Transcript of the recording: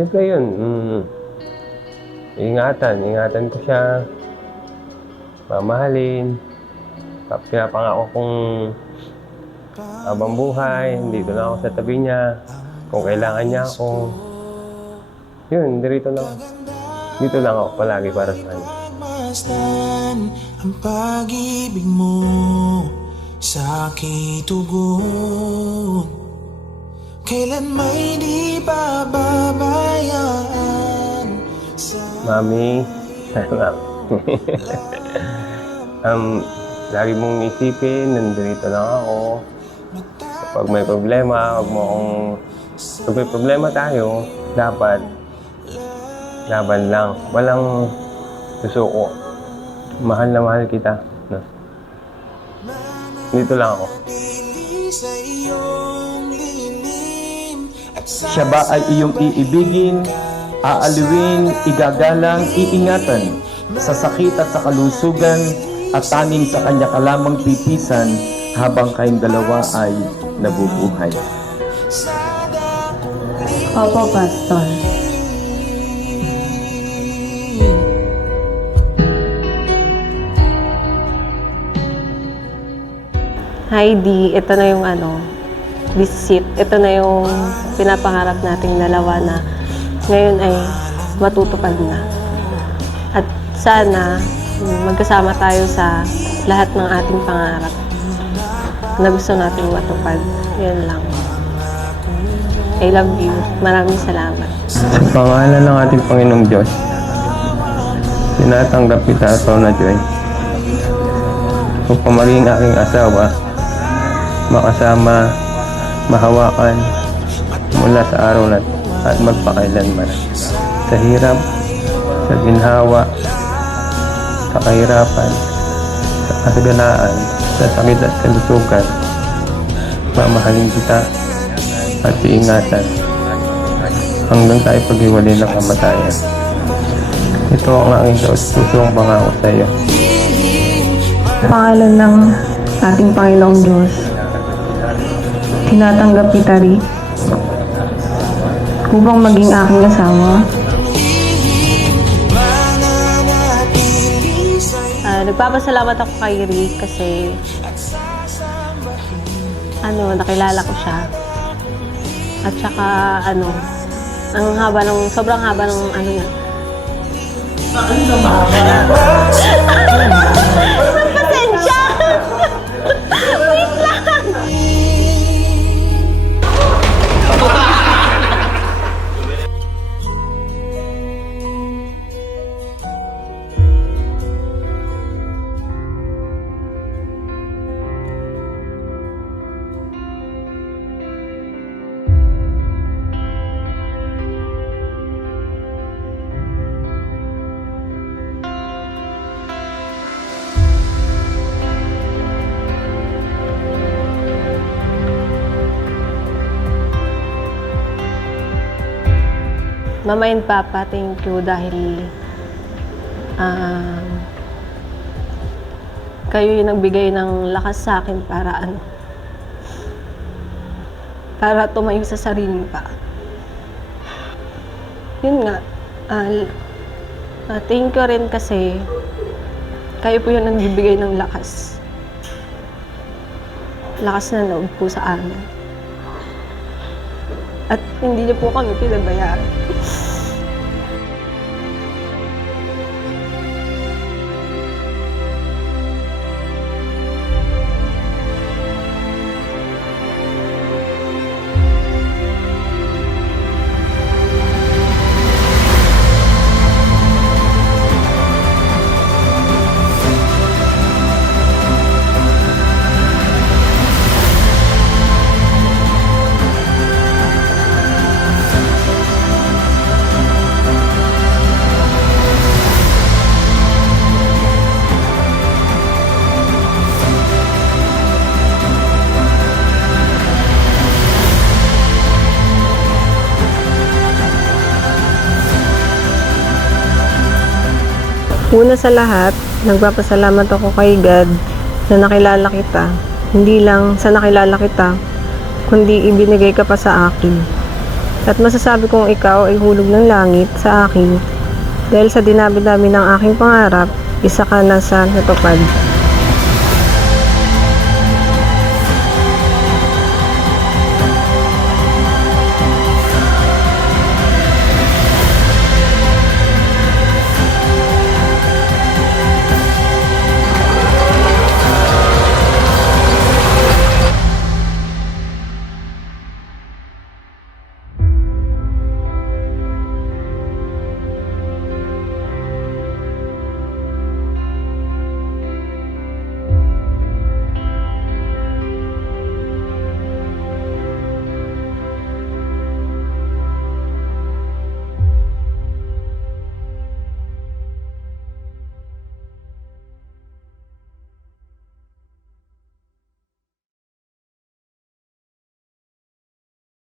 Siyempre yun, ingatan ko siya, mamahalin, pinapangako kong habang buhay, dito na ako sa tabi niya, kung kailangan niya ako. Yun, dito lang ako palagi para sa kanya. Masdan ang pag-ibig mo sa aking tugon, kailan may di pababayaan sa Mami, lagi mong isipin, nandito lang ako. Kapag may problema, pag may problema tayo, dapat laban lang. Walang susuko. Mahal na mahal kita. No? Dito lang ako. sa iyong lilim at sa Siya ba ay iyong iibigin, aaliwin, igagalang, iingatan sa sakit at sa kalusugan at tanging sa kanya ka lamang titisan habang kayong dalawa ay nabubuhay? Opo, Pastor. Heidi, ito na yung deceit. Ito na yung pinapangarap nating dalawa na ngayon ay matutupad na. At sana magkasama tayo sa lahat ng ating pangarap na gusto nating matupad. Yan lang. I love you. Maraming salamat. Sa pangalan ng ating Panginoong Diyos, tinatanggap kita sa na Joy. Upang maging aking asawa, makasama, mahawakan mula sa araw at magpakailanman. Sa hirap, sa ginhawa, sa kahirapan, sa kasaganaan, sa sakit at kalusugan, mamahalin kita at iingatan hanggang tayo paghiwalay ng kamatayan. Ito ang aking pusong pangako sa iyo. Pangalan ng ating Panginoong Diyos, tinatanggap kita rin upang maging aking asawa. Nagpapasalamat ako kay Rick kasi nakilala ko siya. At saka sobrang haba ng niya. Pasensya! Wait lang! Mama and Papa, thank you dahil kayo yung nagbigay ng lakas sa akin para tumayo sa sariling pa. Yun nga, thank you rin kasi kayo po yung nagbibigay ng lakas. Lakas na loob po sa amin. At hindi niyo po kami pinabayaan. Una sa lahat, nagpapasalamat ako kay God na nakilala kita. Hindi lang sa nakilala kita, kundi ibinigay ka pa sa akin. At masasabi kong ikaw ay hulog ng langit sa akin. Dahil sa dinami-dami ng aking pangarap, isa ka na sa natupad.